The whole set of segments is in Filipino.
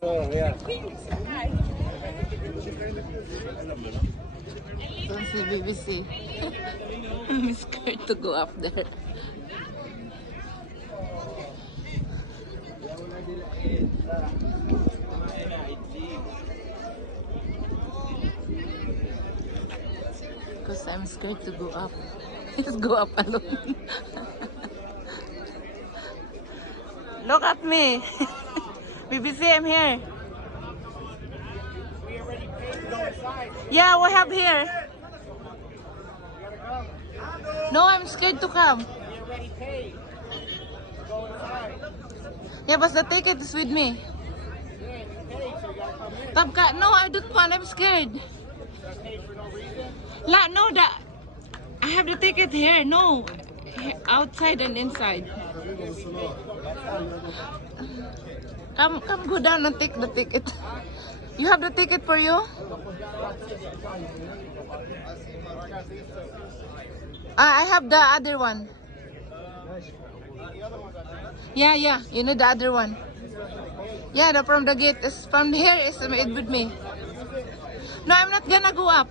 Oh, yeah. Don't see BBC. I'm scared to go up there. Because I'm scared to go up. Just go up alone. Look at me. BBC, I'm here. We already paid to go inside. Yeah, we have here. You gotta come. No, I'm scared to come. We already paid to go inside. Yeah, but the ticket is with me. Yeah, you paid, so you gotta come in. Tabka, no, I don't want. I'm scared. You gotta pay for no reason. No, I have the ticket here. No, outside and inside. Come, go down and take the ticket. You have the ticket for you? I have the other one. Yeah, you need the other one. Yeah, from the gate. It's from here. It's made with me. No, I'm not gonna go up.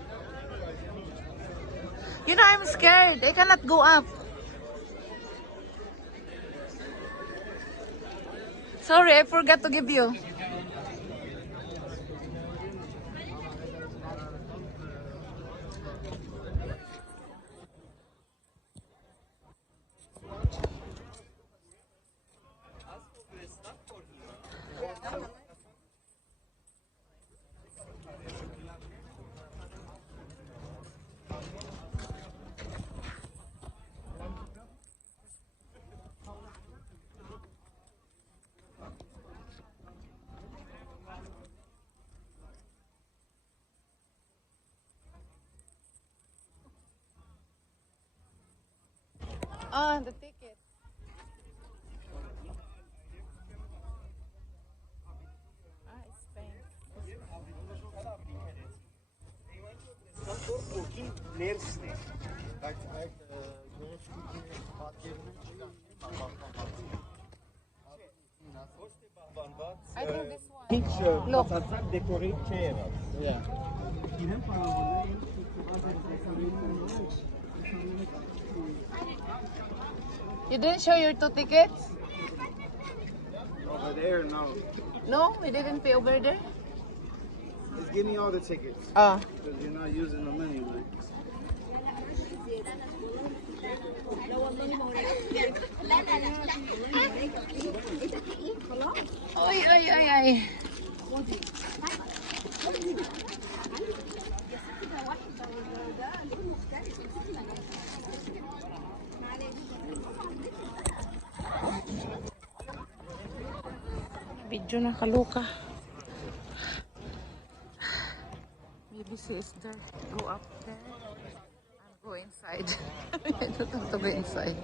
You know, I'm scared. I cannot go up. Sorry, I forgot to give you. Oh, the ticket. It's Spain. I think this one. Look. Yeah. You didn't show your 2 tickets? Over there, no. No, we didn't pay over there. Just give me all the tickets. Oh. Because you're not using them anyway. Ay. Video na kaluka. Maybe sister, go up there and go inside. I don't want to go inside.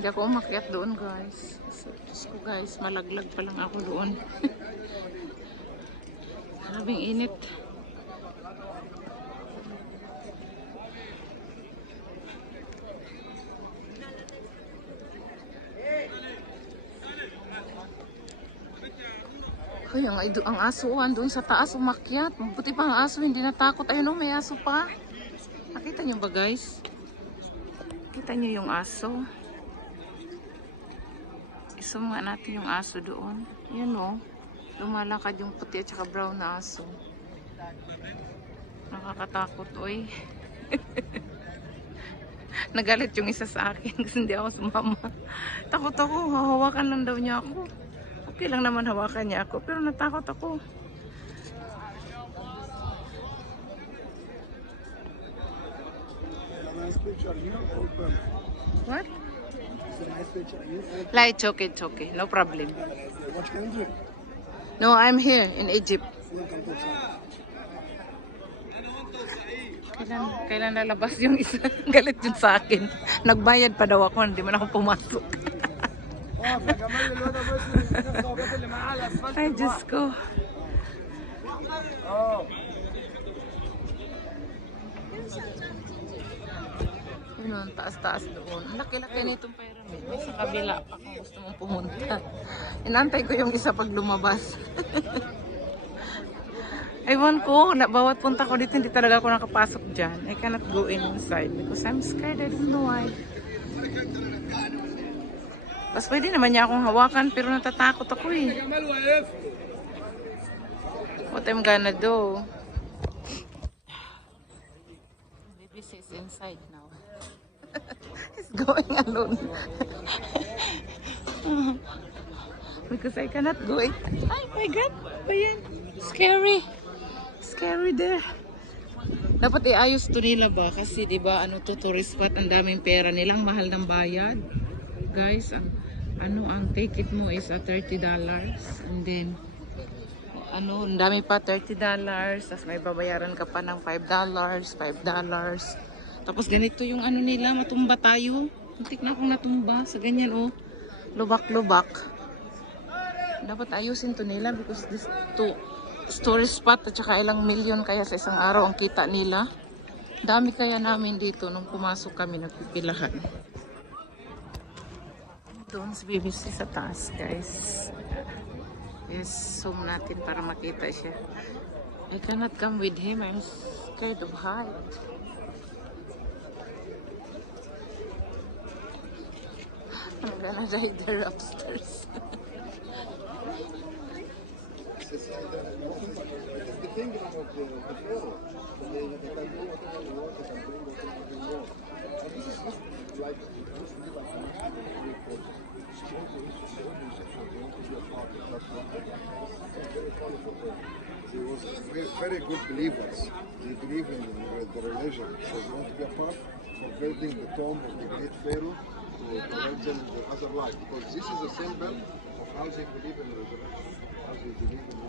Hindi ako umakyat doon, guys. Diyos ko, guys, malaglag pa lang ako doon. Grabing init. Ay, ang asuan doon sa taas umakyat. Mabuti pa ang aso, hindi natakot. Ayun o, may aso pa. Nakita niyo ba, guys? Kita niyo yung aso? Isum nga natin yung aso doon. Yan o. Lumalakad yung puti at saka brown na aso. Nakakatakot, oy. Nagalit yung isa sa akin kasi hindi ako sumama. Takot ako. Hawakan lang daw niya ako. Okay lang naman hawakan niya ako. Pero natakot ako. What? La, it's okay, it's okay. No problem. What country? No, I'm here in Egypt. Kailan lalabas yung isa? Galit yun sa akin. Nagbayad pa daw ako, hindi man ako pumasok. Ay, Diyos ko. Yun ang taas-taas doon. Ang laki-laki na itong pyramid. May sa kabila pa kung gusto mong pumunta. Inantay ko yung isa pag lumabas. Ewan ko, bawat punta ko dito, hindi talaga ako nakapasok dyan. I cannot go inside because I'm scared. I don't know why. Mas pwede naman niya akong hawakan pero natatakot ako eh. What I'm gonna do? Baby is inside now. He's going alone. Because I cannot go in. Ay my God! Ba yan? Scary. Scary there. Dapat iayos to nila ba? Kasi diba ano to, tourist spot, ang daming pera nilang, mahal ng bayad. Guys, ang ticket mo is $30 and then ang dami pa $30, tapos may babayaran ka pa ng $5. Tapos ganito yung ano nila, matumba tayo. Muntik na akong natumba sa ganyan oh. Lubak-lubak. Dapat ayusin to nila because this tourist spot at saka ilang milyon kaya sa isang araw ang kita nila. Dami kaya namin dito nung pumasok kami, nagpipilahan. Doon si BBC sa taas, guys. Yes, zoom natin para makita siya. I cannot come with him. I'm scared of height. I'm gonna die there upstairs. The thing about the photo, they can do whatever they want, they can bring whatever they want. And this is like, this is like an activity for They was very good believers. They believe in the religion. So they want to be a part of building the tomb of the great Pharaoh to provide them the other life. Because this is a symbol of how they believe in the resurrection, how they believe in the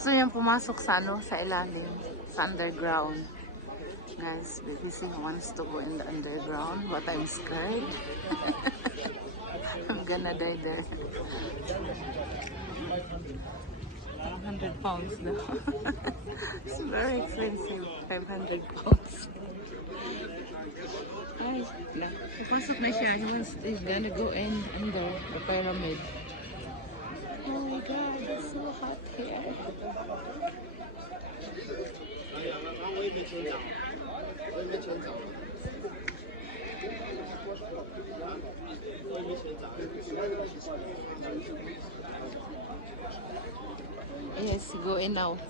So yan, pumasok sa ano, sa ilalim, sa underground. Guys, BBC wants to go in the underground, but I'm scared. I'm gonna die there. 500 pounds now. It's very expensive. 500 pounds. Ay, papasok na siya. He's gonna go in under the pyramid. Oh my God, it's so hot here. Yes, go in now.